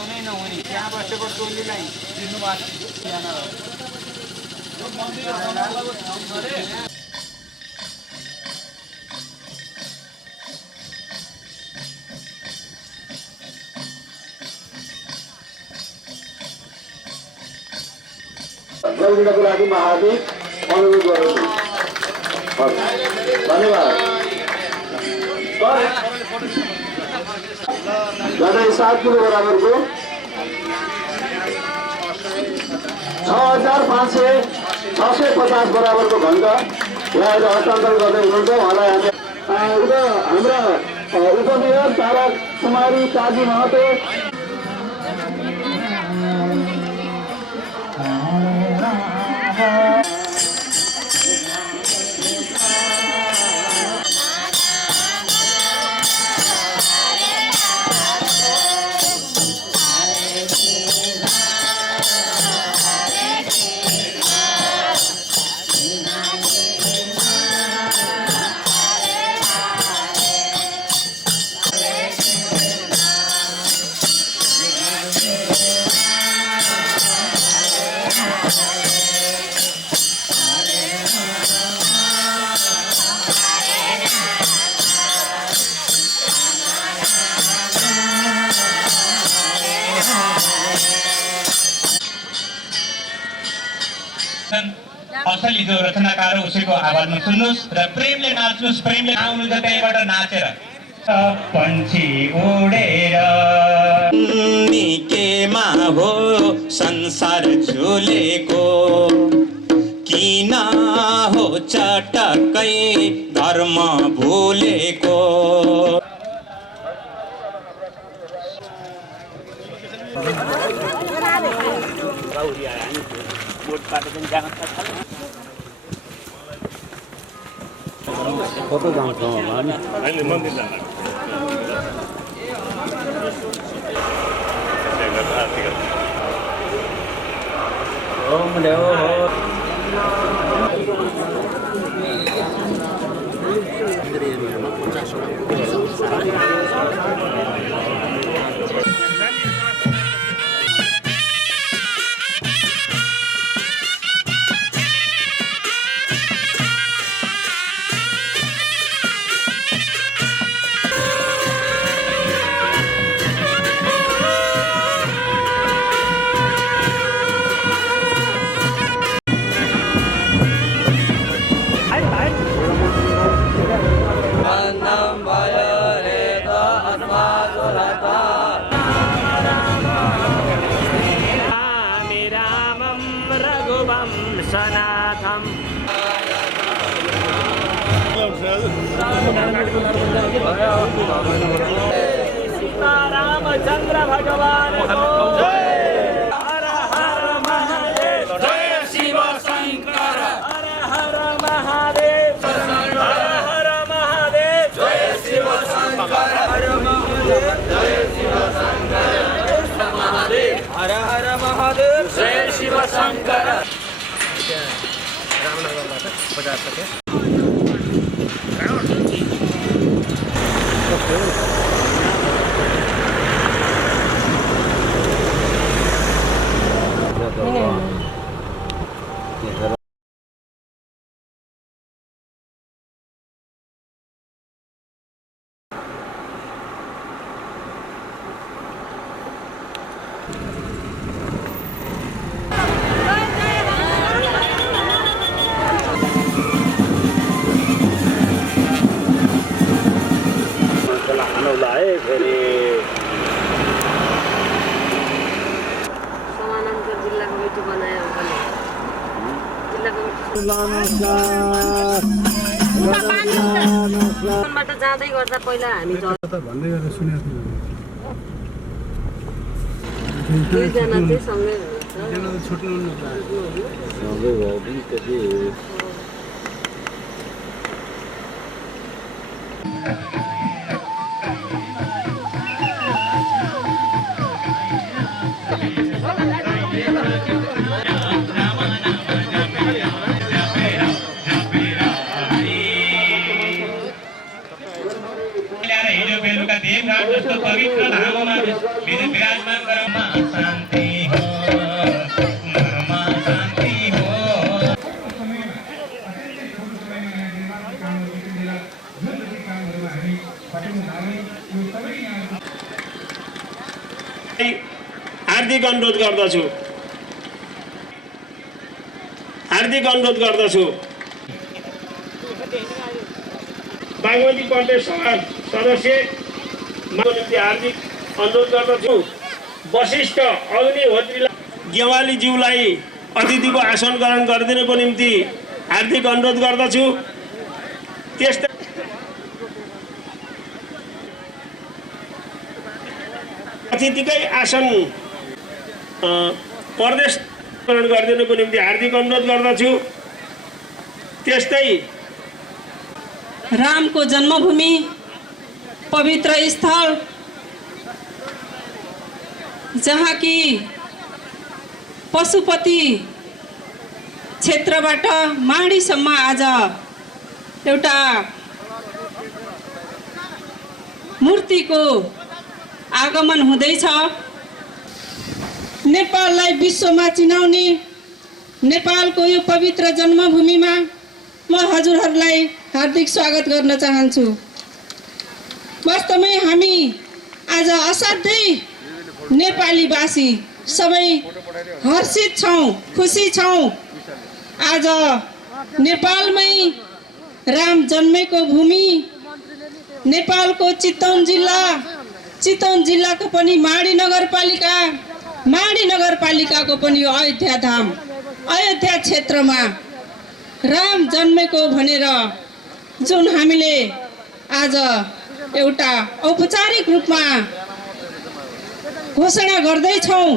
आउनै नहुने त्यहाँ बसेको टोलीलाई दिनुभएको गरिदिनको लागि म हार्दिक अनुरोध गर्दछु। धन्यवाद। झन्डै 7 किलो बराबरको 6,550 बराबरको घण्टा उहाँले हस्तान्तरण गर्दै हुनुहुन्छ। उहाँलाई हाम्रा उपमेयर तारा कुमारी काजी महतो असल हिजो रचनाकार उसैको आवाजमा सुन्नुहोस् र प्रेमले नाच्नुहोस्। प्रेमले आउनुहुन्छ त्यहीबाट नाचेर। पंछी उडेर निकेमा हो संसार झुलेको, किन हो चटक्कै धर्म भुलेको। कता जान्छौँ हामी? अहिले मन्दिर जान्छ। रामचंद्र भगवान को जय। हर हर महादेव। जय शिव शंकर। हर हर महादेव। हर हर महादेव। जय शिव शंकर। हर महादेव। जय शिव शंकर। हर हर महादेव। जय शिव शंकर। रामनगरबाट 50 सके। जाँदै गर्दा पहिला हामी भन्दै गरेर सुनेको थियौँ। दुईजना चाहिँ सँगै हुनुहुन्छ। छुट्नु सँगै भयो पनि त्यति पवित्र धाममा विराजमान गरौँ। हार्दिक अनुरोध गर्दछु बागमती प्रदेश सभा सदस्य निम्ति हार्दिक अनुरोध गर्दछु। वशिष्ठ अग्निहोत्रीलाई गेवालीज्यूलाई अतिथिको आसन ग्रहण गरिदिनको निम्ति हार्दिक अनुरोध गर्दछु। त्यस्तै अतिथिकै आसन प्रदेश ग्रहण गरिदिनुको निम्ति हार्दिक अनुरोध गर्दछु। त्यस्तै रामको जन्मभूमि पवित्र स्थल जहाँ कि पशुपति क्षेत्रबाट माडीसम्म आज एउटा मूर्तिको आगमन हुँदैछ। नेपाललाई विश्वमा चिनाउने नेपालको यो पवित्र जन्मभूमिमा म हजुरहरूलाई हार्दिक स्वागत गर्न चाहन्छु। वास्तवमै हामी आज असाध्यै नेपालीवासी सबै हर्षित छौँ, खुसी छौँ। आज नेपालमै राम जन्मेको भूमि नेपालको चितवन जिल्लाको पनि माडी नगरपालिकाको पनि अयोध्या धाम अयोध्या क्षेत्रमा राम जन्मेको भनेर जुन हामीले आज एउटा औपचारिक रूपमा घोषणा गर्दैछौँ,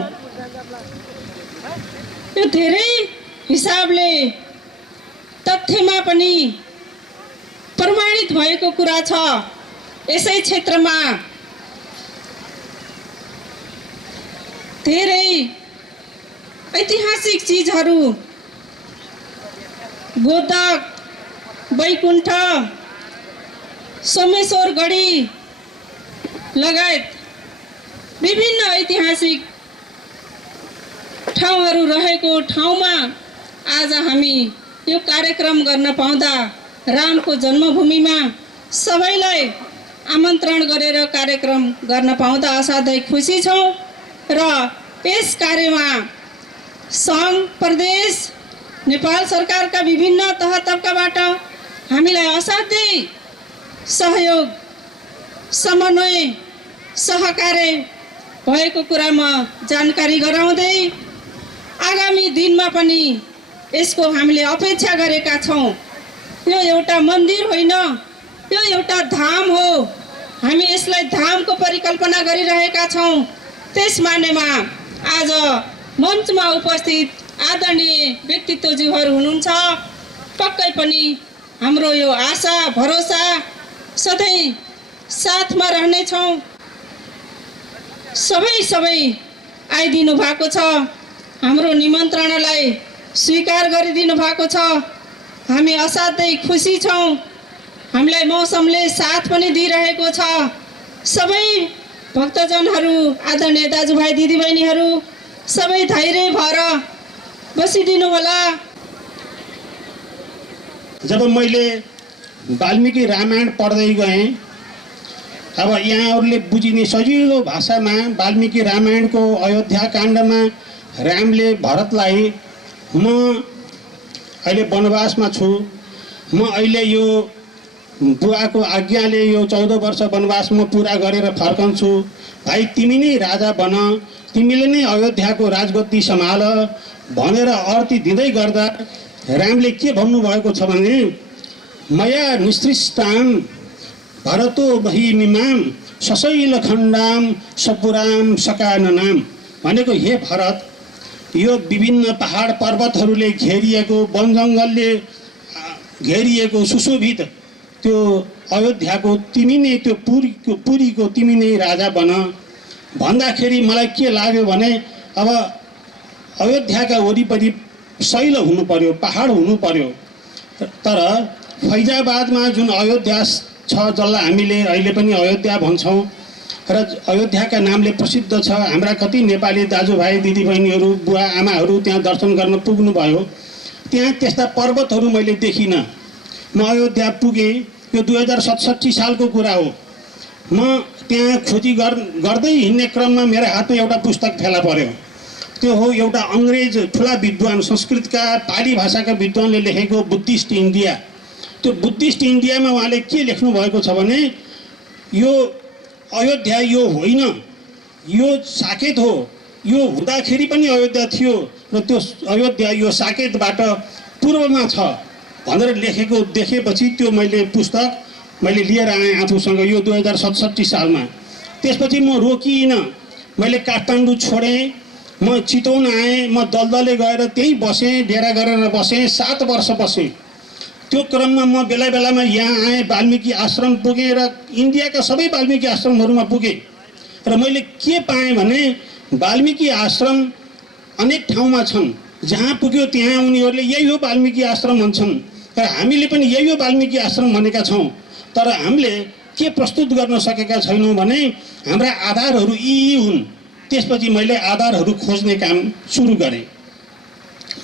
यो धेरै हिसाबले तथ्यमा पनि प्रमाणित भएको कुरा छ। यसै क्षेत्रमा धेरै ऐतिहासिक चीजहरू गोदक, बैकुण्ठ, सोमेश्वरगढी लगायत विभिन्न ऐतिहासिक ठाउँहरू रहेको ठाउँमा आज हामी यो कार्यक्रम गर्न पाउँदा रामको जन्मभूमिमा सबैलाई आमन्त्रण गरेर कार्यक्रम गर्न पाउँदा असाध्यै खुसी छौँ। र यस कार्यमा सङ्घ, प्रदेश, नेपाल सरकारका विभिन्न तह तब्काबाट हामीलाई असाध्यै सहयोग, समन्वय, सहकार्य भएको कुरामा जानकारी गराउँदै आगामी दिनमा पनि यसको हामीले अपेक्षा गरेका छौँ। यो एउटा मन्दिर होइन, यो एउटा धाम हो। हामी यसलाई धामको परिकल्पना गरिरहेका छौँ। त्यस मानेमा आज मञ्चमा उपस्थित आदरणीय व्यक्तित्वज्यूहरू हुनुहुन्छ। पक्कै पनि हाम्रो यो आशा भरोसा सधैँ साथमा रहनेछौँ। सबै आइदिनु भएको छ, हाम्रो निमन्त्रणालाई स्वीकार गरिदिनु भएको छ। हामी असाध्यै खुसी छौँ। हामीलाई मौसमले साथ पनि दिइरहेको छ। सबै भक्तजनहरू, आदरणीय दाजुभाइ दिदीबहिनीहरू सबै धैर्य भएर बसिदिनु होला। जब मैले वाल्मीकि रामायण पढ्दै गएँ, अब यहाँहरूले बुझिने सजिलो भाषामा वाल्मीकि रामायणको अयोध्या काण्डमा रामले भरतलाई म अहिले वनवासमा छु, म अहिले यो बुवाको आज्ञाले यो 14 वर्ष वनवास म पुरा गरेर फर्कन्छु, भाइ तिमी नै राजा बन, तिमीले नै अयोध्याको राजगद्दी सम्हाल भनेर अर्ती दिँदै गर्दा रामले के भन्नुभएको छ भने मया निसृष्टाम भरतो महिमिमाम सशैल खण्डाम सपुराम सकाननाम भनेको हे भरत, यो विभिन्न पहाड पर्वतहरूले घेरिएको, वन जङ्गलले घेरिएको सुशोभित त्यो अयोध्याको तिमी नै, त्यो पुरीको तिमी नै राजा बन भन्दाखेरि मलाई के लाग्यो भने अब अयोध्याका वरिपरि शैल हुनु पर्यो, पहाड हुनु पर्यो। तर फैजाबादमा जुन अयोध्या छ, जसलाई हामीले अहिले पनि अयोध्या भन्छौँ र अयोध्याका नामले प्रसिद्ध छ, हाम्रा कति नेपाली दाजुभाइ दिदीबहिनीहरू, बुवा आमाहरू त्यहाँ दर्शन गर्न पुग्नुभयो। त्यहाँ त्यस्ता पर्वतहरू मैले देखिनँ। म अयोध्या पुगेँ, यो 2067 सालको कुरा हो। म त्यहाँ खोजी गर्दै हिँड्ने क्रममा मेरो हातमा एउटा पुस्तक फेला पर्यो। त्यो हो एउटा अङ्ग्रेज ठुला विद्वान संस्कृतका पाली भाषाका विद्वानले लेखेको बुद्धिस्ट इन्डिया। त्यो बुद्धिस्ट इन्डियामा उहाँले के लेख्नु भएको छ भने यो अयोध्या यो होइन, यो साकेत हो, यो हुँदाखेरि पनि अयोध्या थियो र त्यो अयोध्या यो साकेतबाट पूर्वमा छ भनेर लेखेको देखेपछि त्यो मैले पुस्तक मैले लिएर आएँ आफूसँग यो 2067 सालमा। त्यसपछि म रोकिइनँ, मैले काठमाडौँ छोडेँ, म चितवन आएँ, म दलदले गएर त्यहीँ बसेँ, डेरा गरेर बसेँ, 7 वर्ष बसेँ। त्यो क्रममा म बेला बेलामा यहाँ आएँ, वाल्मिकी आश्रम पुगेँ र इन्डियाका सबै वाल्मिकी आश्रमहरूमा पुगेँ र मैले के पाएँ भने वाल्मिकी आश्रम अनेक ठाउँमा छन्, जहाँ पुग्यो त्यहाँ उनीहरूले यही हो वाल्मिकी आश्रम भन्छन् र हामीले पनि यही हो वाल्मिकी आश्रम भनेका छौँ। तर हामीले के प्रस्तुत गर्न सकेका छैनौँ भने हाम्रा आधारहरू यी हुन्। त्यसपछि मैले आधारहरू खोज्ने काम सुरु गरेँ।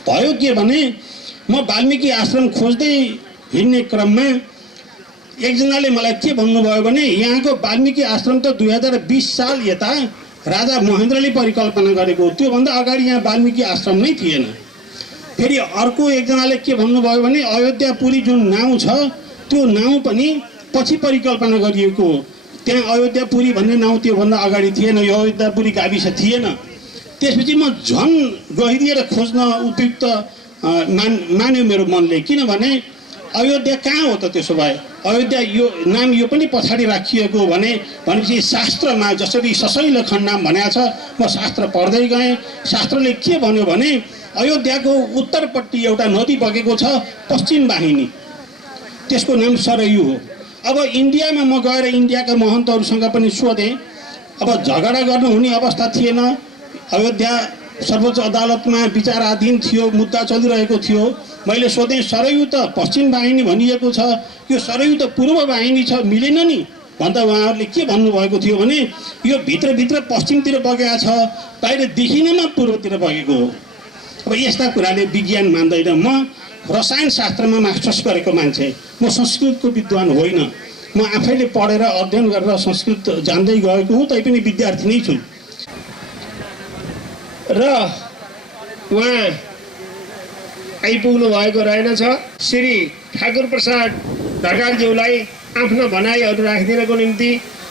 भयो के भने म वाल्मिकी आश्रम खोज्दै हिँड्ने क्रममा एकजनाले मलाई के भन्नुभयो भने यहाँको वाल्मिकी आश्रम त 2020 साल यता राजा महेन्द्रले परिकल्पना गरेको हो, त्योभन्दा अगाडि यहाँ वाल्मिकी आश्रम नै थिएन। फेरि अर्को एकजनाले के भन्नुभयो भने अयोध्यापुरी जुन नाउँ छ त्यो नाउँ पनि पछि परिकल्पना गरिएको हो, त्यहाँ अयोध्यापुरी भन्ने नाउँ त्योभन्दा अगाडि थिएन, यो अयोध्यापुरी गाविस थिएन। त्यसपछि म झन् गहिरिएर खोज्न उपयुक्त मान्यो मेरो मनले, किनभने अयोध्या कहाँ हो त त्यसो भए? अयोध्या यो नाम यो पनि पछाडि राखिएको भनेपछि शास्त्रमा जसरी सशैल खण्डाम भनेको छ, म शास्त्र पढ्दै गएँ। शास्त्रले के भन्यो भने अयोध्याको उत्तरपट्टि एउटा नदी बगेको छ, पश्चिम वाहिनी, त्यसको नाम सरयू हो। अब इन्डियामा म गएर इन्डियाका महन्तहरूसँग पनि सोधेँ, अब झगडा गर्नुहुने अवस्था थिएन, अयोध्या सर्वोच्च अदालतमा विचाराधीन थियो, मुद्दा चलिरहेको थियो। मैले सोधेँ सरयू त पश्चिम वाहिनी भनिएको छ, यो सरयू त पूर्व वाहिनी छ, मिलेन नि भन्दा उहाँहरूले के भन्नुभएको थियो भने यो भित्रभित्र पश्चिमतिर बगेको छ, बाहिर देखिनमा पूर्वतिर बगेको हो। अब यस्ता कुराले विज्ञान मान्दैन। म रसायन शास्त्रमा मास्टर्स गरेको मान्छे, म संस्कृतको विद्वान होइन, म आफैले पढेर अध्ययन गरेर संस्कृत जान्दै गएको हुँ, तैपनि विद्यार्थी नै छु। र उहाँ आइपुग्नु भएको रहेनछ। श्री ठाकुर प्रसाद ढकालज्यूलाई आफ्नो भनाइहरू राखिदिनको निम्ति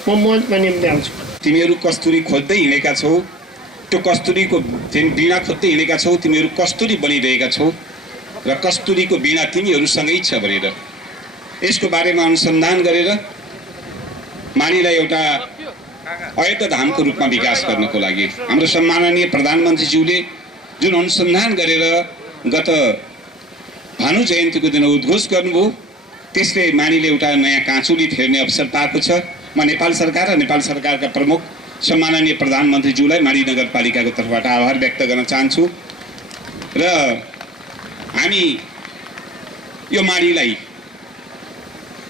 म मञ्चमा निम्त्याउँछु। तिमीहरू कस्तुरी खोज्दै हिँडेका छौ, त्यो कस्तुरीको बिना खोज्दै हिँडेका छौ, तिमीहरू कस्तुरी बनिरहेका छौ र कस्तुरीको बिना तिमीहरूसँगै छ भनेर यसको बारेमा अनुसन्धान गरेर माडीलाई एउटा अयोध्या धामको रूपमा विकास गर्नको लागि हाम्रो सम्माननीय प्रधानमन्त्रीज्यूले जुन अनुसन्धान गरेर गत भानु जयन्तीको दिन उद्घोष गर्नुभयो, त्यसले माडीले एउटा नयाँ काँचुली फेर्ने अवसर पाएको छ। म नेपाल सरकार र नेपाल सरकारका प्रमुख सम्माननीय प्रधानमन्त्रीज्यूलाई माडी नगरपालिकाको तर्फबाट आभार व्यक्त गर्न चाहन्छु र हामी यो माडीलाई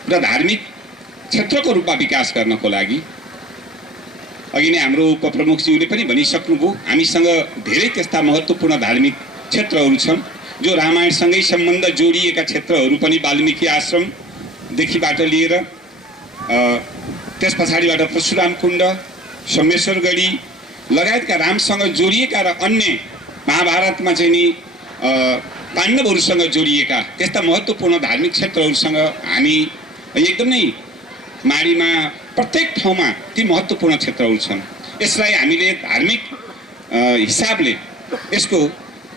र धार्मिक क्षेत्रको रूपमा विकास गर्नको लागि अघि नै हाम्रो उपप्रमुखज्यूले पनि भनिसक्नुभयो, हामीसँग धेरै त्यस्ता महत्त्वपूर्ण धार्मिक क्षेत्रहरू छन् जो रामायणसँगै सम्बन्ध जोडिएका क्षेत्रहरू पनि वाल्मिकी आश्रमदेखिबाट लिएर त्यस पछाडिबाट परशुराम कुण्ड, सोमेश्वरगढी लगायतका रामसँग जोडिएका र अन्य महाभारतमा चाहिँ नि पाण्डवहरूसँग जोडिएका त्यस्ता महत्त्वपूर्ण धार्मिक क्षेत्रहरूसँग हामी एकदमै माडीमा प्रत्येक ठाउँमा ती महत्त्वपूर्ण क्षेत्रहरू छन्। यसलाई हामीले धार्मिक हिसाबले यसको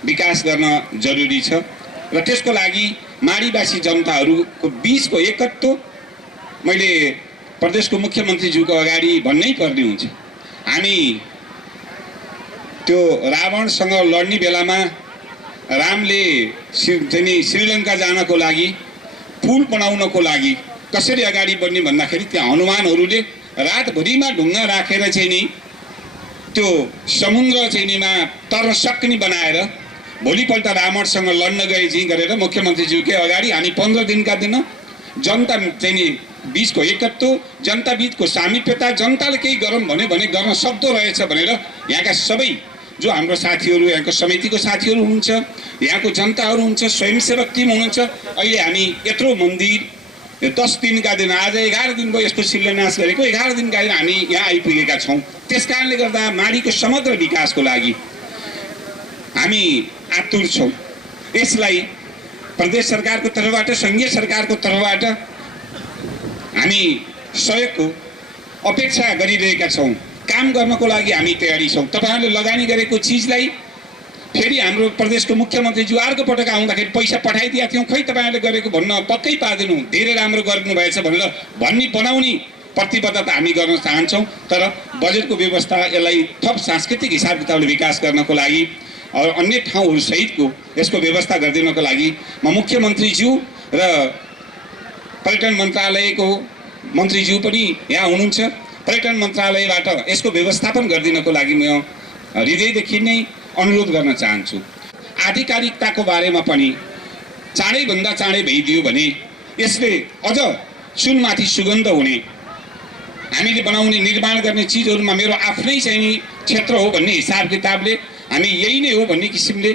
विकास गर्न जरुरी छ र त्यसको लागि माडीवासी जनताहरूको बीचको एकत्व मैले प्रदेशको मुख्यमन्त्रीज्यूको अगाडि भन्नै पर्ने हुन्छ। हामी त्यो रावणसँग लड्ने बेलामा रामले श्रीलङ्का जानको लागि पुल बनाउनको लागि कसरी अगाडि बढ्ने भन्दाखेरि त्यहाँ हनुमानहरूले रातभरिमा ढुङ्गा राखेर चाहिँ नि त्यो समुद्र चाहिँ निमा तर्न सक्ने बनाएर भोलिपल्ट रावणसँग लड्न गए जी गरेर मुख्यमन्त्रीज्यूकै अगाडि हामी 15 दिनका दिन जनता चाहिँ नि बीचको एकत्व, जनता बीचको सामिप्यता, जनताले केही गरौँ भन्यो भने गर्न सक्दो रहेछ भनेर यहाँका सबै जो हाम्रो साथीहरू, यहाँको समितिको साथीहरू हुनुहुन्छ, यहाँको जनताहरू हुन्छ, स्वयंसेवक टिम हुनुहुन्छ, अहिले हामी यत्रो मन्दिर 10 दिनका दिन, आज 11 दिन भयो यसको शिलान्यास गरेको, 11 दिनका दिन हामी यहाँ आइपुगेका छौँ। त्यस कारणले गर्दा माडीको समग्र विकासको लागि हामी आतुर छौँ। यसलाई प्रदेश सरकारको तर्फबाट, सङ्घीय सरकारको तर्फबाट हामी सहयोगको अपेक्षा गरिरहेका छौँ। काम गर्नको लागि हामी तयारी छौँ। तपाईँहरूले लगानी गरेको चिजलाई फेरि हाम्रो प्रदेशको मुख्यमन्त्रीज्यू अर्को पटक आउँदाखेरि पैसा पठाइदिएका थियौँ, खै तपाईँहरूले गरेको भन्न पक्कै पार्दैनौँ। धेरै राम्रो गर्नुभएछ भनेर बनाउने प्रतिबद्धता हामी गर्न चाहन्छौँ। तर बजेटको व्यवस्था, यसलाई थप सांस्कृतिक हिसाब किताबले विकास गर्नको लागि अन्य ठाउँहरू सहितको यसको व्यवस्था गरिदिनको लागि म मुख्यमन्त्रीज्यू र पर्यटन मन्त्रालयको मन्त्रीज्यू पनि यहाँ हुनुहुन्छ। पर्यटन मन्त्रालयबाट यसको व्यवस्थापन गरिदिनको लागि म हृदयदेखि नै अनुरोध गर्न चाहन्छु। आधिकारिकताको बारेमा पनि चाँडैभन्दा चाँडै भइदियो भने यसले अझ सुनमाथि सुगन्ध हुने, हामीले बनाउने निर्माण गर्ने चिजहरूमा मेरो आफ्नै चाहिँ क्षेत्र हो भन्ने हिसाब किताबले हामी यही नै हो भन्ने किसिमले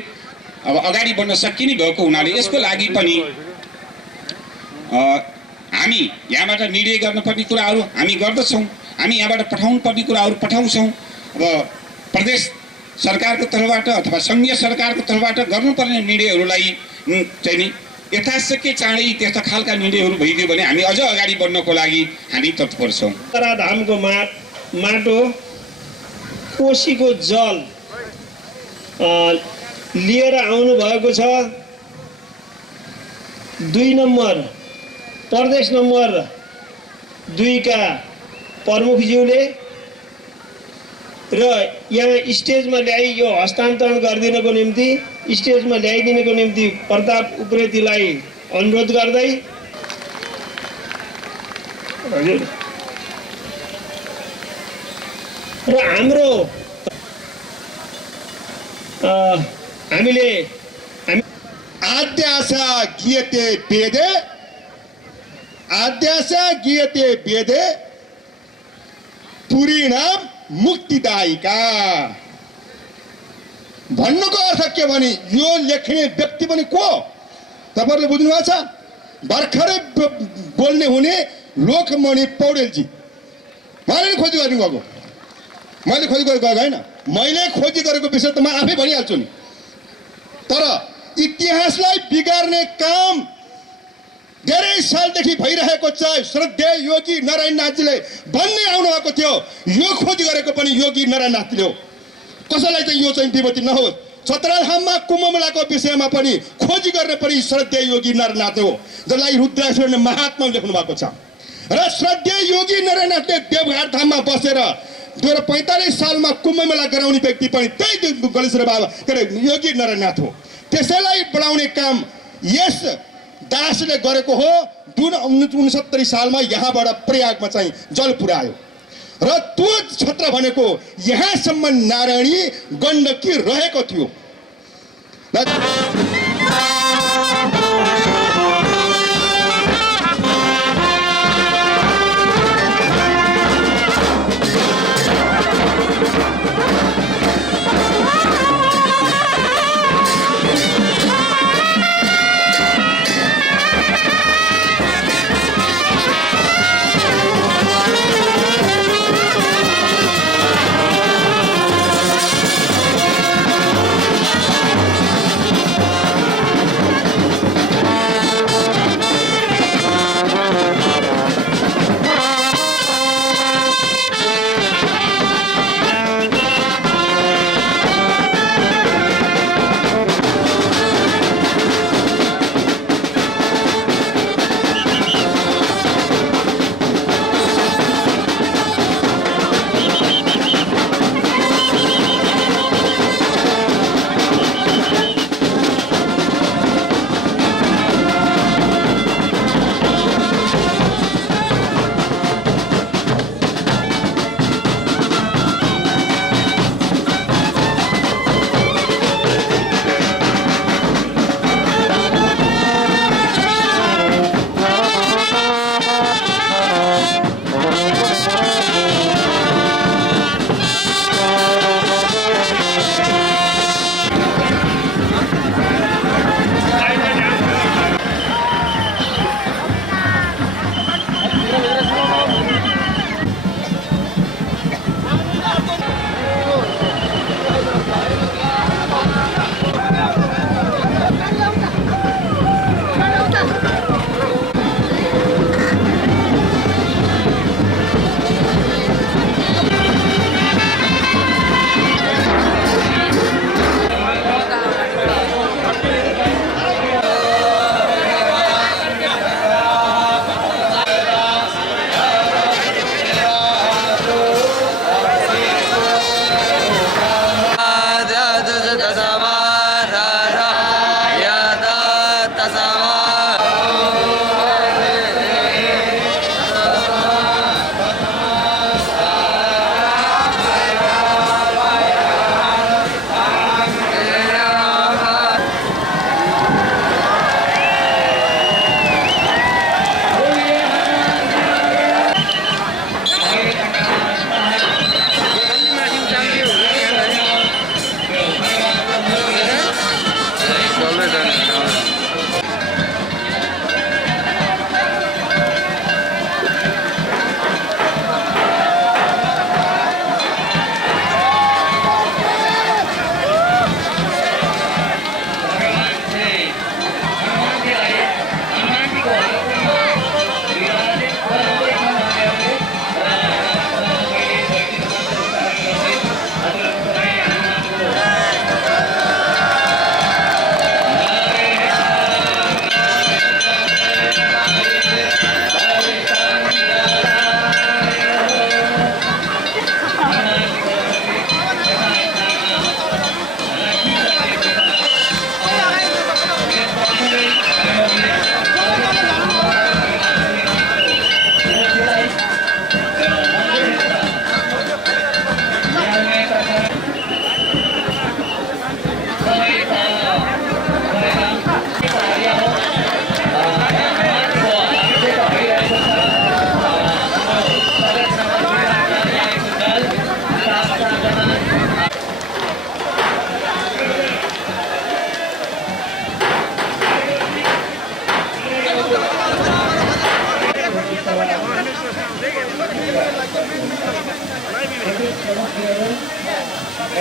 अब अगाडि बढ्न सकिने भएको हुनाले यसको लागि पनि हामी यहाँबाट निर्णय गर्नुपर्ने कुराहरू हामी गर्दछौँ। हामी यहाँबाट पठाउनु पर्ने कुराहरू पठाउँछौँ। अब प्रदेश सरकारको तर्फबाट अथवा सङ्घीय सरकारको तर्फबाट गर्नुपर्ने निर्णयहरूलाई चाहिँ नि यथाशक्य चाँडै त्यस्ता खालका निर्णयहरू भइदियो भने हामी अझ अगाडि बढ्नको लागि हामी तत्पर छौँ। धामको माटो, कोसीको जल लिएर आउनु भएको छ। 2 नम्बर प्रदेश नम्बर 2 का प्रमुखज्यूले र यहाँ स्टेजमा ल्याइ यो हस्तान्तरण गरिदिनको निम्ति, स्टेजमा ल्याइदिनको निम्ति प्रताप उप्रेतीलाई अनुरोध गर्दै र हाम्रो हामीले आद्यासा गीयते वेदे पुरीणाम मुक्तिदायिका भन्नुको अर्थ के भने यो लेख्ने व्यक्ति पनि को तपाईहरुले बुझ्नु भएको छ? भर्खरै बोल्ने हुने लोकमणि पौडेलजी। मैले खोजी गर्नु गएको, मैले खोजी गरेको हैन, मैले खोजी गरेको विषय त म आफै भनिहाल्छु नि। तर इतिहासलाई बिगार्ने काम धेरै सालदेखि भइरहेको छ। श्रद्धेय योगी नारायणनाथजीले भन्ने आउनु भएको थियो, यो खोजी गरेको पनि योगी नारायणनाथले हो। कसैलाई चाहिँ यो चाहिँ विमति नहोस्। छत्रधाममा कुम्भमेलाको विषयमा पनि खोजी गर्ने पनि श्रद्धेय योगी नारायणनाथ हो, जसलाई रुद्राक्षरले महात्मा लेख्नु भएको छ। र श्रद्धेय योगी नारायणनाथले देवघाट धाममा बसेर 2045 सालमा कुम्भमेला गराउने व्यक्ति पनि त्यही गणेश्वर बाबा के अरे योगी नारायणनाथ हो। त्यसैलाई बढाउने काम यस दासले गरेको हो। जुन 69 सालमा यहाँबाट प्रयागमा चाहिँ जल पुर्यायो र त्यो क्षेत्र भनेको यहाँसम्म नारायणी गण्डकी रहेको थियो। र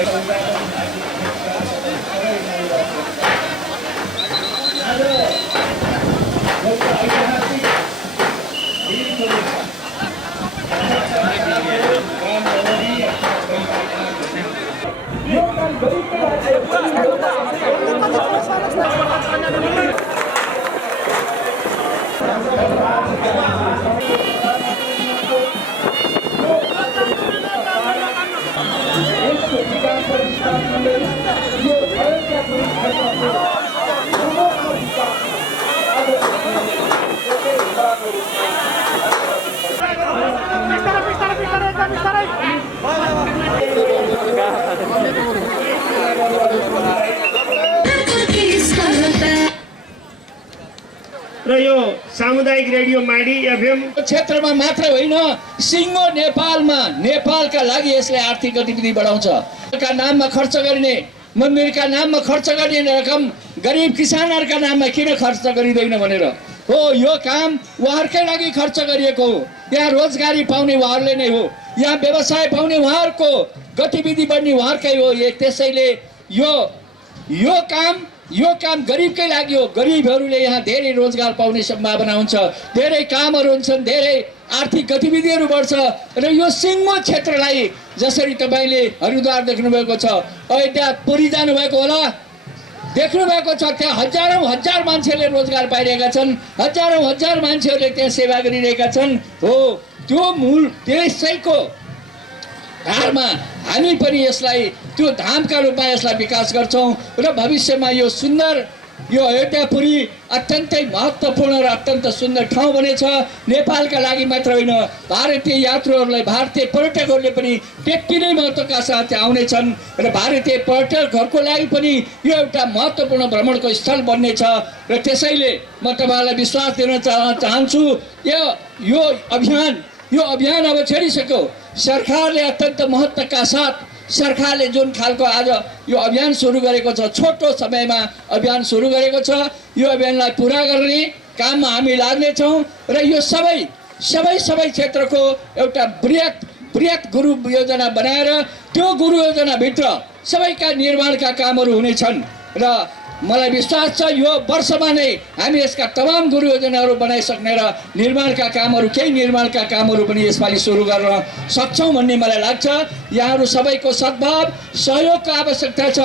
यो सामुदायिक रेडियो माडी एफएम क्षेत्रमा मात्र होइन सिङ्गो नेपालमा नेपालका लागि यसले आर्थिक गतिविधि बढाउँछ। का नाममा खर्च गरिने मन्दिरका नाममा खर्च गरिने रकम गरिब किसानहरूका नाममा किन खर्च गरिँदैन भनेर हो यो काम उहाँहरूकै लागि खर्च गरिएको हो। यहाँ रोजगारी पाउने उहाँहरूले नै हो, यहाँ व्यवसाय पाउने उहाँहरूको गतिविधि बढ्ने उहाँहरूकै हो। त्यसैले यो काम गरिबकै लागि हो। गरिबहरूले यहाँ धेरै रोजगार पाउने सम्भावना हुन्छ, धेरै कामहरू हुन्छन्, धेरै आर्थिक गतिविधिहरू बढ्छ। र यो सिङ्गो क्षेत्रलाई जसरी तपाईँले हरिद्वार देख्नुभएको छ, अयोध्या पुरी जानुभएको होला, देख्नुभएको छ, त्यहाँ हजार मान्छेले रोजगार पाइरहेका छन्, हजार मान्छेहरूले त्यहाँ सेवा गरिरहेका छन्। हो त्यो मूल त्यसैको धारमा हामी पनि यसलाई त्यो धामका रूपमा यसलाई विकास गर्छौँ र भविष्यमा यो सुन्दर यो अयोध्यापुरी अत्यन्तै महत्त्वपूर्ण र अत्यन्त सुन्दर ठाउँ बनेछ। नेपालका लागि मात्र होइन, भारतीय यात्रुहरूलाई, भारतीय पर्यटकहरूले पनि त्यति नै महत्त्वका साथ आउनेछन् र भारतीय पर्यटकहरूको लागि पनि यो एउटा महत्त्वपूर्ण भ्रमणको स्थल बन्नेछ। र त्यसैले म तपाईँहरूलाई विश्वास दिन चाहन्छु यो अभियान अब छेडिसक्यो। सरकारले अत्यन्त महत्त्वका साथ सरकारले जुन खालको आज यो अभियान सुरु गरेको छ, छोटो समयमा अभियान सुरु गरेको छ, यो अभियानलाई पुरा गर्ने काममा हामी लाग्नेछौँ र यो सबै क्षेत्रको एउटा बृहत गुरु योजना बनाएर त्यो गुरु योजनाभित्र सबैका निर्माणका कामहरू हुनेछन् र मलाई विश्वास छ यो वर्षमा नै हामी यसका तमाम गुरु योजनाहरू बनाइसक्ने र केही निर्माणका कामहरू पनि यसपालि सुरु गर्न सक्छौँ भन्ने मलाई लाग्छ। यहाँहरू सबैको सद्भाव सहयोगको आवश्यकता छ।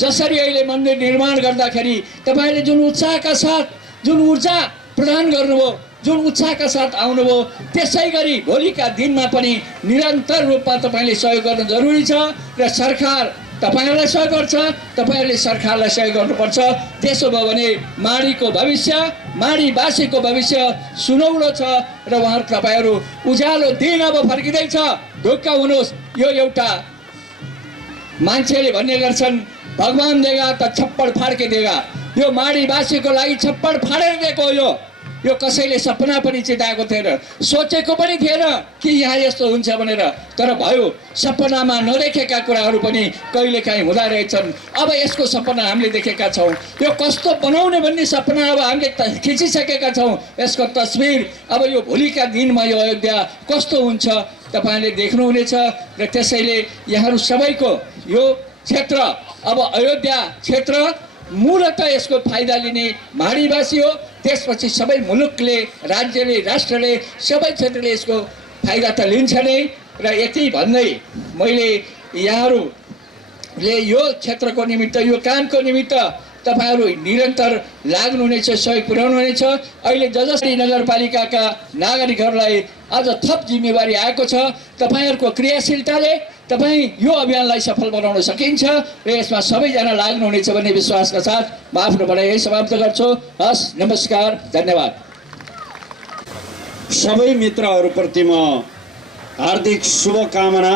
जसरी अहिले मन्दिर निर्माण गर्दाखेरि तपाईँले जुन उत्साहका साथ जुन ऊर्जा प्रदान गर्नुभयो, जुन उत्साहका साथ आउनुभयो, त्यसै गरी भोलिका दिनमा पनि निरन्तर रूपमा तपाईँले सहयोग गर्न जरुरी छ र सरकार तपाईहरुलाई सहयोग गर्छ, तपाईहरुले सरकारलाई सहयोग गर्नुपर्छ। त्यसो भयो भने माडीको भविष्य, माडीवासीको भविष्य सुनौलो छ र तपाईहरु उज्यालो दिन अब फर्किँदैछ। ढुक्क हुनुहोस्। यो एउटा मान्छेले भन्ने गर्छन् भगवान देगा त छप्पड फाड्के देगा। यो माडीवासीको लागि छप्पड फाडेर दिएको हो। यो कसैले सपना पनि चिताएको थिएन, सोचेको पनि थिएन कि यहाँ यस्तो हुन्छ भनेर, तर भयो। सपनामा नदेखेका कुराहरू पनि कहिलेकाहीँ हुँदा रहेछन्। अब यसको सपना हामीले देखेका छौँ। यो कस्तो बनाउने भन्ने सपना अब हामीले खिचिसकेका छौँ। यसको तस्बिर अब यो भोलिका दिनमा यो अयोध्या कस्तो हुन्छ तपाईले देख्नुहुनेछ र त्यसैले यहाँहरू सबैको यो क्षेत्र अब अयोध्या क्षेत्र मूलतः यसको फाइदा लिने माडीवासी हो। त्यसपछि सबै मुलुकले, राज्यले, राष्ट्रले, सबै क्षेत्रले यसको फाइदा त लिन्छ नै। र यति भन्दै मैले यहाँहरूले यो क्षेत्रको निमित्त, यो कामको निमित्त तपाईहरु निरन्तर लाग्नुहुनेछ, सहयोग पुर्याउनुहुनेछ। अहिले जसरी नगरपालिकाका नागरिकहरूलाई आज थप जिम्मेवारी आएको छ, तपाईहरुको क्रियाशीलताले तपाई यो अभियानलाई सफल बनाउन सकिन्छ र यसमा सबैजना लाग्नुहुनेछ भन्ने विश्वासका साथ म आफ्नो भनाइ यही समाप्त गर्छु। हस्, नमस्कार, धन्यवाद। सबै मित्रहरूप्रति म हार्दिक शुभकामना,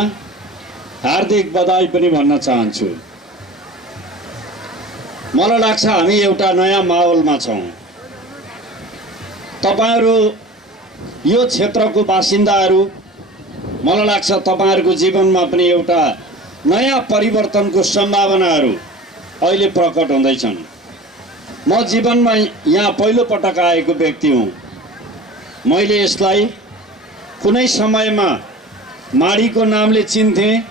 हार्दिक बधाई पनि भन्न चाहन्छु। मलाई लाग्छ हामी एउटा नयाँ माहौलमा छौँ। तपाईहरु यो क्षेत्रको बासिन्दाहरू, मलाई लाग्छ तपाईहरुको जीवनमा पनि एउटा नयाँ परिवर्तनको सम्भावनाहरू अहिले प्रकट हुँदैछन्। म जीवनमा यहाँ पहिलो पटक आएको व्यक्ति हुँ। मैले यसलाई कुनै समयमा माडीको नामले चिन्थेँ,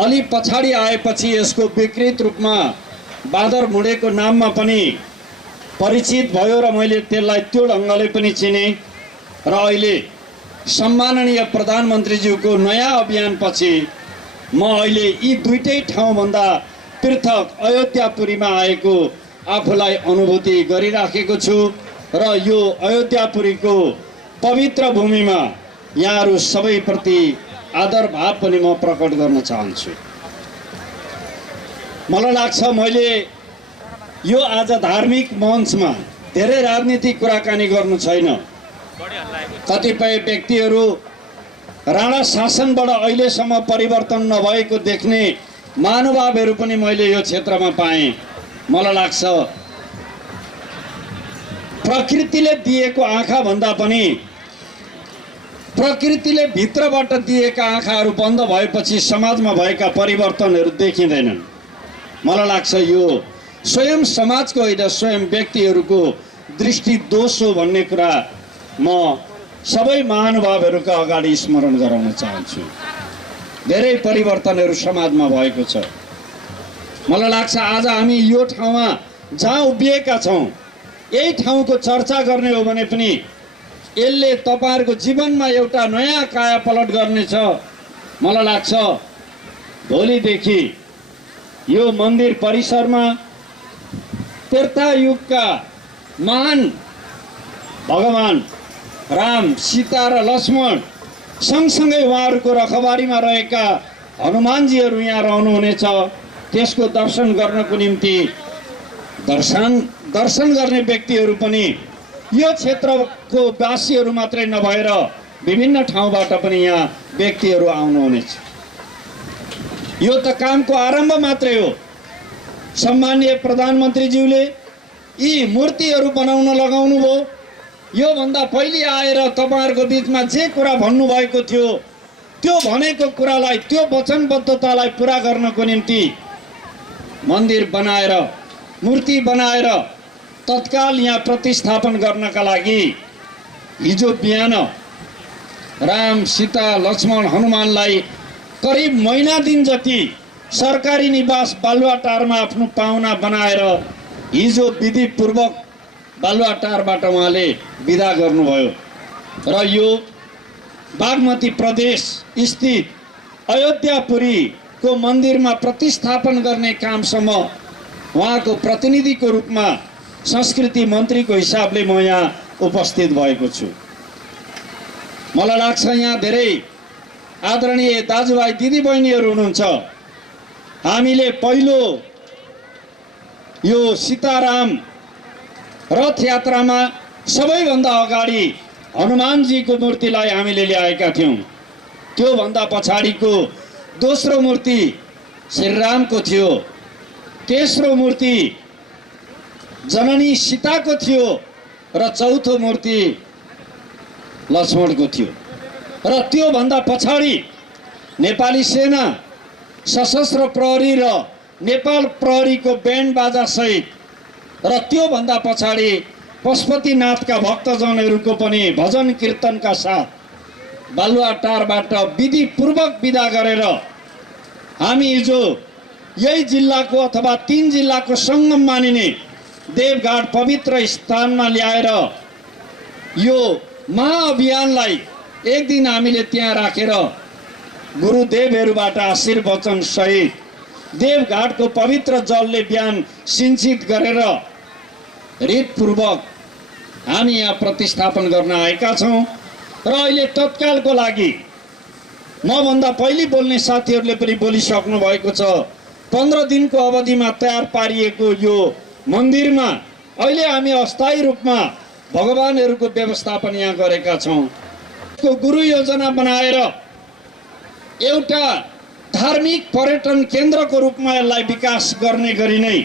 अलि पछाडि आएपछि यसको विकृत रूपमा बाँदर मुडेको नाममा पनि परिचित भयो र मैले त्यसलाई त्यो ढङ्गले पनि चिने र अहिले सम्माननीय प्रधानमन्त्रीज्यूको नयाँ अभियानपछि म अहिले यी दुईटै ठाउँभन्दा पृथक अयोध्यापुरीमा आएको आफूलाई अनुभूति गरिराखेको छु र यो अयोध्यापुरीको पवित्र भूमिमा यहाँहरू सबैप्रति आदर भाव पनि म प्रकट गर्न चाहन्छु। मलाई लाग्छ मैले यो आज धार्मिक मञ्चमा धेरै राजनीतिक कुराकानी गर्नु छैन। कतिपय व्यक्तिहरू राणा शासनबाट अहिलेसम्म परिवर्तन नभएको देख्ने महानुभावहरू पनि मैले यो क्षेत्रमा पाएँ। मलाई लाग्छ प्रकृतिले दिएको आँखा भन्दा पनि प्रकृतिले भित्रबाट दिएका आँखाहरू बन्द भएपछि समाजमा भएका परिवर्तनहरू देखिँदैनन्। मलाई लाग्छ यो स्वयं समाजको होइन स्वयं व्यक्तिहरूको दृष्टि दोष हो भन्ने कुरा म सबै महानुभावहरूका अगाडि स्मरण गराउन चाहन्छु। धेरै परिवर्तनहरू समाजमा भएको छ। मलाई लाग्छ आज हामी यो ठाउँमा जहाँ उभिएका छौँ यही ठाउँको चर्चा गर्ने हो भने पनि यसले तपाईँहरूको जीवनमा एउटा नयाँ कायापलट गर्नेछ। मलाई लाग्छ भोलिदेखि यो मन्दिर परिसरमा त्रेता युगका महान भगवान राम, सीता र लक्ष्मण सँगसँगै उहाँहरूको रखबारीमा रहेका हनुमानजीहरू यहाँ रहनुहुनेछ। त्यसको दर्शन गर्नको निम्ति दर्शन गर्ने व्यक्तिहरू पनि यो क्षेत्रको वासीहरू मात्रै नभएर विभिन्न ठाउँबाट पनि यहाँ व्यक्तिहरू आउनुहुनेछ। यो त कामको आरम्भ मात्रै हो। सम्माननीय प्रधानमन्त्रीज्यूले यी मूर्तिहरू बनाउन लगाउनु भयो। योभन्दा पहिले आएर तपाईँहरूको बिचमा जे कुरा भन्नुभएको थियो त्यो भनेको कुरालाई, त्यो वचनबद्धतालाई पुरा गर्नको निम्ति मन्दिर बनाएर, मूर्ति बनाएर तत्काल यहाँ प्रतिस्थापन गर्नका लागि हिजो बिहान राम, सीता, लक्ष्मण, हनुमानलाई करिब महिना दिन जति सरकारी निवास बालुवाटारमा आफ्नो पाहुना बनाएर हिजो विधिपूर्वक बालुवाटारबाट उहाँले बिदा गर्नुभयो र यो बागमती प्रदेश स्थित अयोध्यापुरीको मन्दिरमा प्रतिस्थापन गर्ने कामसम्म उहाँको प्रतिनिधिको रूपमा संस्कृति मन्त्रीको हिसाबले म यहाँ उपस्थित भएको छु। मलाई लाग्छ यहाँ धेरै आदरणीय दाजुभाइ दिदीबहिनीहरू हुनुहुन्छ। हामीले पहिलो यो सीताराम रथ यात्रामा सबैभन्दा अगाडि हनुमानजीको मूर्तिलाई हामीले ल्याएका थियौँ। त्योभन्दा पछाडिको दोस्रो मूर्ति श्रीरामको थियो, तेस्रो मूर्ति जननी सीताको थियो र चौथो मूर्ति लक्ष्मणको थियो र त्योभन्दा पछाडि नेपाली सेना, सशस्त्र प्रहरी र नेपाल प्रहरीको ब्यान्ड बाजा सहित र त्योभन्दा पछाडि पशुपतिनाथका भक्तजनहरूको पनि भजन कीर्तनका साथ बालुवाटारबाट विधिपूर्वक बिदा गरेर हामी हिजो यही जिल्लाको अथवा 3 जिल्लाको सङ्गम मानिने देवघाट पवित्र स्थानमा ल्याएर यो महाअभियानलाई एक दिन हामीले त्यहाँ राखेर गुरुदेवहरूबाट आशीर्वचन सहित देवघाटको पवित्र जलले बिहान सिंचित गरेर रीतपूर्वक हामी यहाँ प्रतिस्थापन गर्न आएका छौँ र अहिले तत्कालको लागि मभन्दा पहिले बोल्ने साथीहरूले पनि बोलिसक्नु भएको छ। 15 दिनको अवधिमा तयार पारिएको यो मन्दिरमा अहिले हामी अस्थायी रूपमा भगवानहरूको व्यवस्थापन यहाँ गरेका छौँ। गुरु योजना बनाएर एउटा धार्मिक पर्यटन केन्द्रको रूपमा यसलाई विकास गर्ने गरी नै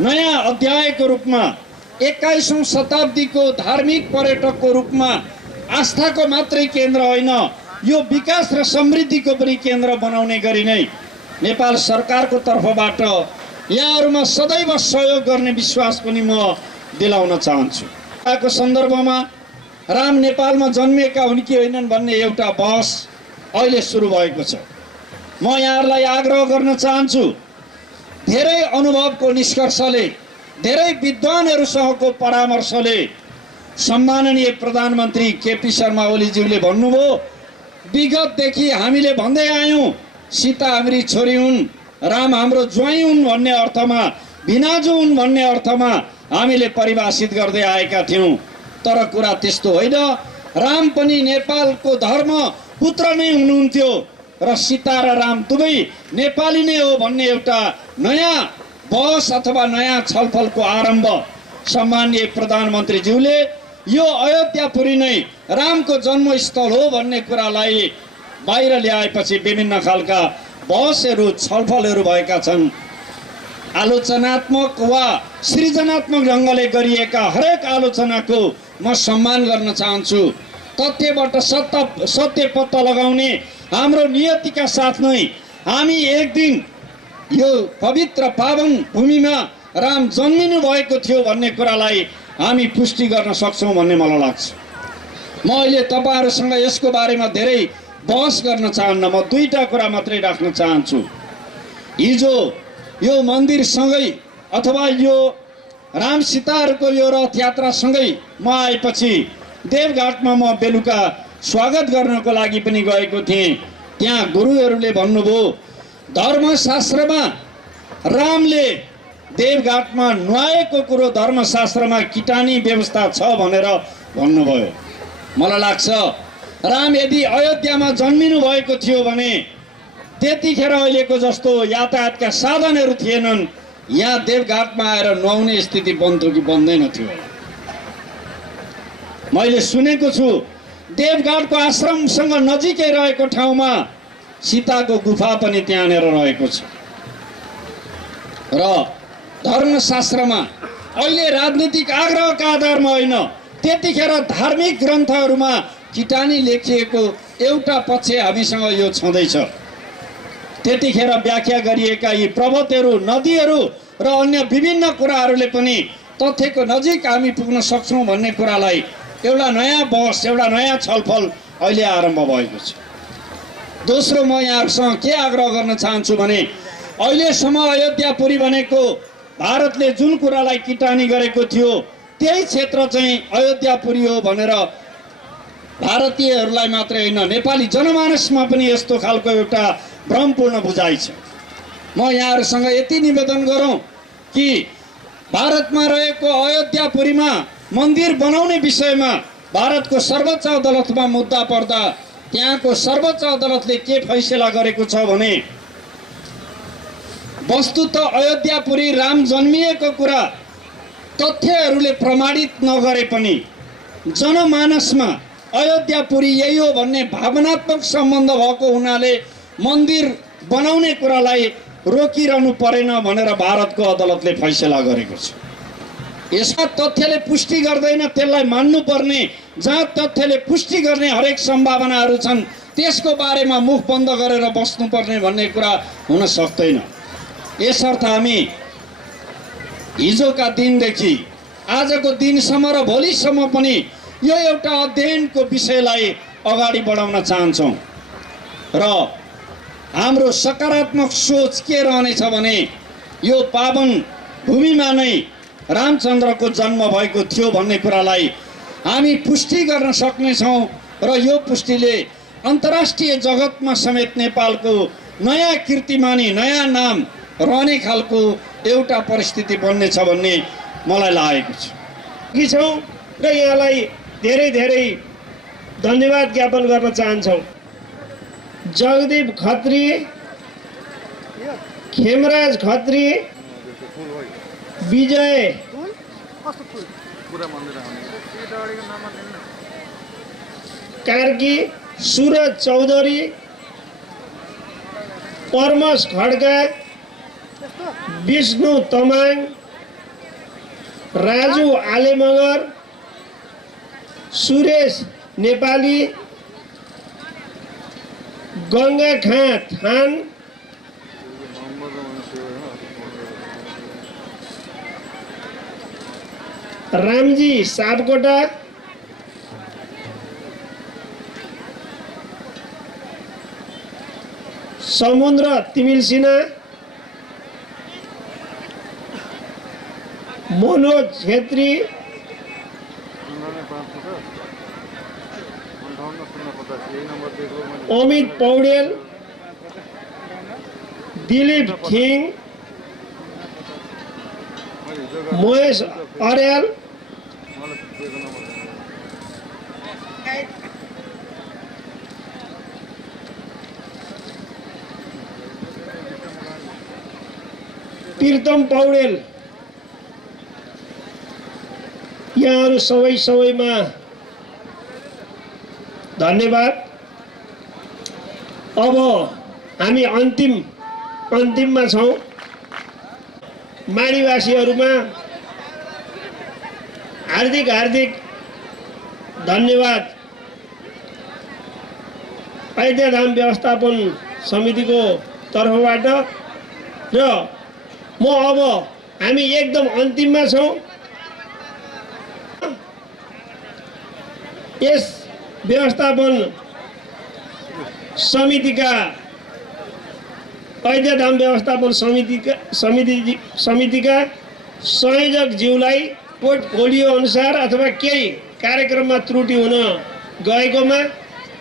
नयाँ अध्यायको रूपमा 21औं शताब्दीको धार्मिक पर्यटकको रूपमा आस्थाको मात्रै केन्द्र होइन, यो विकास र समृद्धिको पनि केन्द्र बनाउने गरी नै नेपाल सरकारको तर्फबाट यहाँहरूमा सदैव सहयोग गर्ने विश्वास पनि म दिलाउन चाहन्छु। को सन्दर्भमा राम नेपालमा जन्मिएका हुन् कि होइनन् भन्ने एउटा बहस अहिले सुरु भएको छ। म यहाँहरूलाई आग्रह गर्न चाहन्छु, धेरै अनुभवको निष्कर्षले, धेरै विद्वानहरूसँगको परामर्शले सम्माननीय प्रधानमन्त्री केपी शर्मा ओलीज्यूले भन्नुभयो, विगतदेखि हामीले भन्दै आयौँ सीता हाम्री छोरी हुन्, राम हाम्रो ज्वाइँ हुन् भन्ने अर्थमा, भिनाजु हुन् भन्ने अर्थमा हामीले परिभाषित गर्दै आएका थियौँ। तर कुरा त्यस्तो होइन। राम पनि नेपालको धर्म पुत्र नै हुनुहुन्थ्यो र सीता र राम दुवै नेपाली नै हो भन्ने एउटा नयाँ बहस अथवा नयाँ छलफलको आरम्भ सम्माननीय प्रधानमन्त्रीज्यूले यो अयोध्यापुरी नै रामको जन्मस्थल हो भन्ने कुरालाई बाहिर ल्याएपछि विभिन्न खालका बहसहरू छलफलहरू भएका छन्। आलोचनात्मक वा सृजनात्मक ढङ्गले गरिएका हरेक आलोचनाको म सम्मान गर्न चाहन्छु। तथ्यबाट सत्य पत्ता लगाउने हाम्रो नियतिका साथ नै हामी एक दिन यो पवित्र पावन भूमिमा राम जन्मिनु भएको थियो भन्ने कुरालाई हामी पुष्टि गर्न सक्छौँ भन्ने मलाई लाग्छ। म अहिले तपाईँहरूसँग यसको बारेमा धेरै बहस गर्न चाहन्न, म दुईटा कुरा मात्रै राख्न चाहन्छु। हिजो यो मन्दिरसँगै अथवा यो राम सीताहरूको यो रथ यात्रासँगै म आएपछि देवघाटमा म बेलुका स्वागत गर्नको लागि पनि गएको थिएँ। त्यहाँ गुरुहरूले भन्नुभयो, धर्मशास्त्रमा रामले देवघाटमा नुहाएको कुरो धर्मशास्त्रमा किटानी व्यवस्था छ भनेर भन्नुभयो। मलाई लाग्छ राम यदि अयोध्यामा जन्मिनु भएको थियो भने त्यतिखेर अहिलेको जस्तो यातायातका साधनहरू थिएनन्, यहाँ देवघाटमा आएर नुहाउने स्थिति बन्थ्यो कि बन्दैन थियो। मैले सुनेको छु देवघाटको आश्रमसँग नजिकै रहेको ठाउँमा सीताको गुफा पनि त्यहाँनिर रहेको छ। र धर्मशास्त्रमा अहिले राजनीतिक आग्रहका आधारमा होइन, त्यतिखेर धार्मिक ग्रन्थहरूमा किटानी लेखिएको एउटा पक्ष हामीसँग यो छँदैछ। त्यतिखेर व्याख्या गरिएका यी पर्वतहरू, नदीहरू र अन्य विभिन्न कुराहरूले पनि तथ्यको नजिक हामी पुग्न सक्छौँ भन्ने कुरालाई एउटा नयाँ बहस, एउटा नयाँ छलफल अहिले आरम्भ भएको छ। दोस्रो, म यहाँहरूसँग के आग्रह गर्न चाहन्छु भने अहिलेसम्म अयोध्यापुरी भनेको भारतले जुन कुरालाई किटानी गरेको थियो त्यही क्षेत्र चाहिँ अयोध्यापुरी हो भनेर भारतीयहरूलाई मात्रै होइन, नेपाली जनमानसमा पनि यस्तो खालको एउटा भ्रमपूर्ण बुझाइ छ। म यहाँहरूसँग यति निवेदन गरौँ कि भारतमा रहेको अयोध्यापुरीमा मन्दिर बनाउने विषयमा भारतको सर्वोच्च अदालतमा मुद्दा पर्दा त्यहाँको सर्वोच्च अदालतले के फैसला गरेको छ भने वस्तुत अयोध्यापुरी राम जन्मिएको कुरा तथ्यहरूले प्रमाणित नगरे पनि जनमानसमा अयोध्यापुरी यही हो भन्ने भावनात्मक सम्बन्ध भएको हुनाले मन्दिर बनाउने कुरालाई रोकिरहनु परेन भनेर भारतको अदालतले फैसला गरेको छ। यसमा तथ्यले पुष्टि गर्दैन, त्यसलाई मान्नुपर्ने, जहाँ तथ्यले पुष्टि गर्ने हरेक सम्भावनाहरू छन् त्यसको बारेमा मुख बन्द गरेर बस्नुपर्ने भन्ने कुरा हुन सक्दैन। यसर्थ हामी हिजोका दिनदेखि आजको दिनसम्म र भोलिसम्म पनि यो एउटा अध्ययनको विषयलाई अगाडि बढाउन चाहन्छौँ र हाम्रो सकारात्मक सोच के रहनेछ भने यो पावन भूमिमा नै रामचन्द्रको जन्म भएको थियो भन्ने कुरालाई हामी पुष्टि गर्न सक्नेछौँ र यो पुष्टिले अन्तर्राष्ट्रिय जगतमा समेत नेपालको नयाँ कीर्तिमानी, नयाँ नाम रहने खालको एउटा परिस्थिति बन्नेछ भन्ने मलाई लागेको छ। र यहाँलाई धेरै धेरै धन्यवाद ज्ञापन गर्न चाहन्छौँ। जगदीप खत्री, खेमराज खत्री, विजय कार्की, सूरज चौधरी, परमस खड्का, विष्णु तमाङ, राजु आलेमगर, सुरेश नेपाली, गङ्गा खाँ थान, रामजी सापकोटा, समुद्र तिमिल सिन्हा, मनोज छेत्री, अमित पौडेल, दिलीप थिङ, महेश अर्याल, प्रीतम पौडेल, यहाँहरू सबैमा धन्यवाद। अब हामी अन्तिममा छौँ। माडीवासीहरूमा हार्दिक धन्यवाद। अयोध्याधाम व्यवस्थापन समितिको तर्फबाट र म अब हामी एकदम अन्तिममा छौँ। यस व्यवस्थापन समितिका अयोध्याधाम व्यवस्थापन समितिका संयोजकज्यूलाई पोर्टफोलियो अनुसार अथवा केही कार्यक्रममा त्रुटि हुन गएकोमा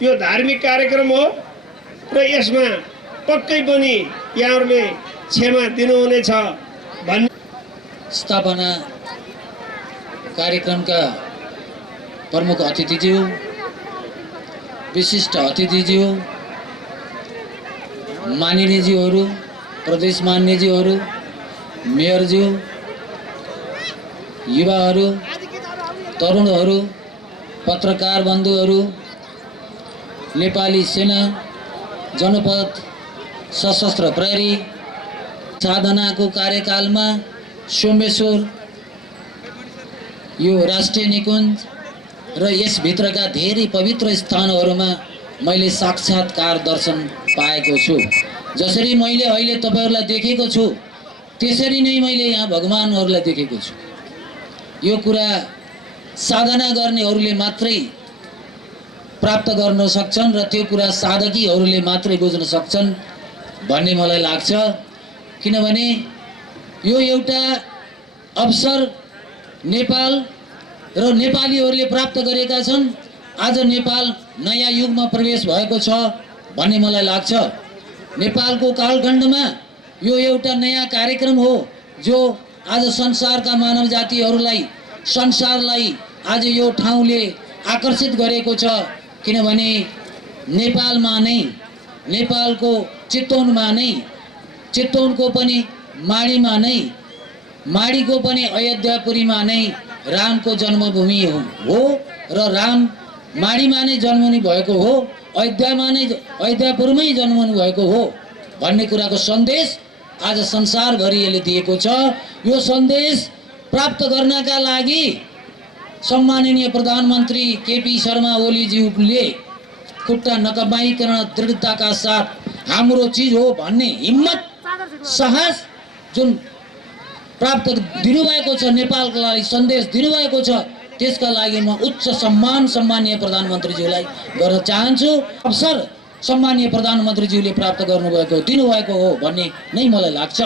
यो धार्मिक कार्यक्रम हो र यसमा पक्कै पनि यहाँहरूले क्षमा दिनुहुनेछ भन्ने। स्थापना कार्यक्रमका प्रमुख अतिथिज्यू, विशिष्ट अतिथिज्यू, माननीयज्यूहरू, प्रदेश मान्यज्यूहरू, मेयरज्यू, युवाहरू, तरुणहरू, पत्रकार बन्धुहरू, नेपाली सेना, जनपद सशस्त्र प्रहरी साधनाको कार्यकालमा सोमेश्वर यो राष्ट्रिय निकुञ्ज र यसभित्रका धेरै पवित्र स्थानहरूमा मैले साक्षात्कार दर्शन पाएको छु। जसरी मैले अहिले तपाईहरुलाई देखेको छु त्यसरी नै मैले यहाँ भगवानहरूलाई देखेको छु। यो कुरा साधना गर्नेहरूले मात्रै प्राप्त गर्न सक्छन् र त्यो कुरा साधकीहरूले मात्रै बुझ्न सक्छन् भन्ने मलाई लाग्छ। किनभने यो एउटा अवसर नेपाल र नेपालीहरूले प्राप्त गरेका छन्। आज नेपाल नयाँ युगमा प्रवेश भएको छ भन्ने मलाई लाग्छ। नेपालको कालखण्डमा यो एउटा नयाँ कार्यक्रम हो जो आज संसारका मानव जातिहरूलाई संसारलाई आज यो ठाउँले आकर्षित गरेको छ। किनभने नेपालमा नै नेपालको चितवनमा नै चितवनको पनि माडीमा नै माडीको पनि अयोध्यापुरीमा नै रामको जन्मभूमि हो र राम माडीमा नै जन्मनु भएको हो, अयोध्यामा नै अयोध्यापुरमै जन्मनु भएको हो भन्ने कुराको सन्देश आज संसारभरि यसले दिएको छ। यो सन्देश प्राप्त गर्नका लागि सम्माननीय प्रधानमन्त्री केपी शर्मा ओलीज्यूले खुट्टा नकमाइकन दृढताका साथ हाम्रो चिज हो भन्ने हिम्मत साहस जुन प्राप्त दिनुभएको छ, नेपालको लागि सन्देश दिनुभएको छ, त्यसका लागि म उच्च सम्मान सम्माननीय प्रधानमन्त्रीज्यूलाई गर्न चाहन्छु। अवसर सम्माननीय प्रधानमन्त्रीज्यूले प्राप्त गर्नुभएको दिनुभएको हो भन्ने नै मलाई लाग्छ।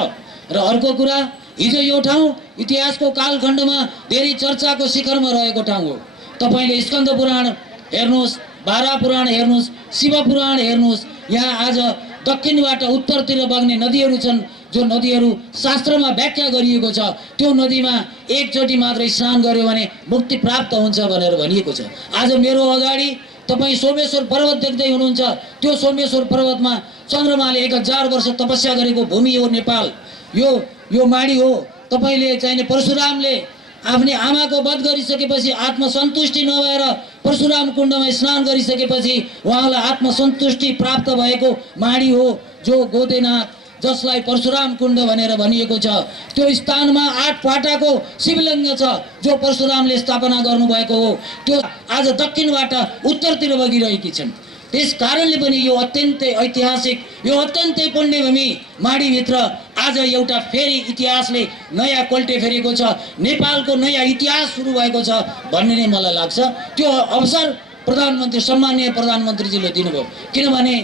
र अर्को कुरा, हिजो यो ठाउँ इतिहासको कालखण्डमा धेरै चर्चाको शिखरमा रहेको ठाउँ हो। तपाईले स्कन्द पुराण हेर्नुहोस्, बारा पुराण हेर्नुहोस्, शिव पुराण हेर्नुहोस्। यहाँ आज दक्षिणबाट उत्तरतिर बग्ने नदीहरू छन् जो नदीहरू शास्त्रमा व्याख्या गरिएको छ। त्यो नदीमा एकचोटि मात्रै स्नान गर्यो भने मुक्ति प्राप्त हुन्छ भनेर भनिएको छ। आज मेरो अगाडि तपाईँ सोमेश्वर पर्वत देख्दै हुनुहुन्छ। त्यो सोमेश्वर पर्वतमा चन्द्रमाले 1000 वर्ष तपस्या गरेको भूमि हो नेपाल। यो माडी हो। तपाईले चाहिने परशुरामले आफ्नै आमाको वध गरिसकेपछि आत्मसन्तुष्टि नभएर परशुराम कुण्डमा स्नान गरिसकेपछि उहाँलाई आत्मसन्तुष्टि प्राप्त भएको माडी हो जो गोदेनाथ, जसलाई परशुराम कुण्ड भनेर भनिएको छ। त्यो स्थानमा 8 फाटाको शिवलिङ्ग छ जो परशुरामले स्थापना गर्नुभएको हो। त्यो आज दक्षिणबाट उत्तरतिर बगिरहेकी छन्। त्यस कारणले पनि यो अत्यन्तै ऐतिहासिक, यो अत्यन्तै पुण्यभूमि माडीभित्र आज एउटा फेरि इतिहासले नयाँ कोल्टे फेरेको छ। नेपालको नयाँ इतिहास सुरु भएको छ भन्ने नै मलाई लाग्छ। त्यो अवसर प्रधानमन्त्री सम्माननीय प्रधानमन्त्रीजीले दिनुभयो। किनभने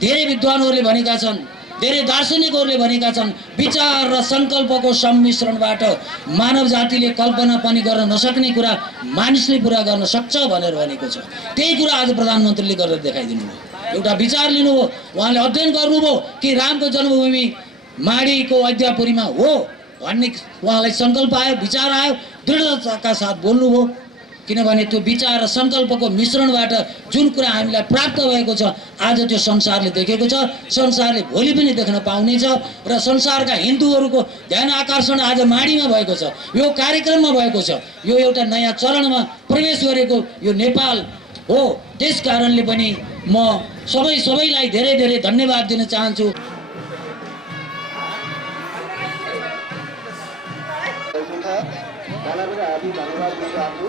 धेरै विद्वानहरूले भनेका छन्, धेरै दार्शनिकहरूले भनेका छन्, विचार र सङ्कल्पको सम्मिश्रणबाट मानव जातिले कल्पना पनि गर्न नसक्ने कुरा मानिसले पुरा गर्न सक्छ भनेर भनेको छ। त्यही कुरा आज प्रधानमन्त्रीले गरेर देखाइदिनु भयो। एउटा विचार लिनुभयो, उहाँले अध्ययन गर्नुभयो कि रामको जन्मभूमि माडीको अयोध्यापुरीमा हो भन्ने उहाँलाई सङ्कल्प आयो, विचार आयो, दृढताका साथ बोल्नुभयो। किनभने त्यो विचार र सङ्कल्पको मिश्रणबाट जुन कुरा हामीलाई प्राप्त भएको छ आज त्यो संसारले देखेको छ, संसारले भोलि पनि देख्न पाउनेछ र संसारका हिन्दूहरूको ध्यान आकर्षण आज माडीमा भएको छ, यो कार्यक्रममा भएको छ, यो एउटा नयाँ चरणमा प्रवेश गरेको यो नेपाल हो। त्यस कारणले पनि म सबैलाई धेरै धेरै धन्यवाद दिन चाहन्छु। धन्यवाद दिन चाहन्छु।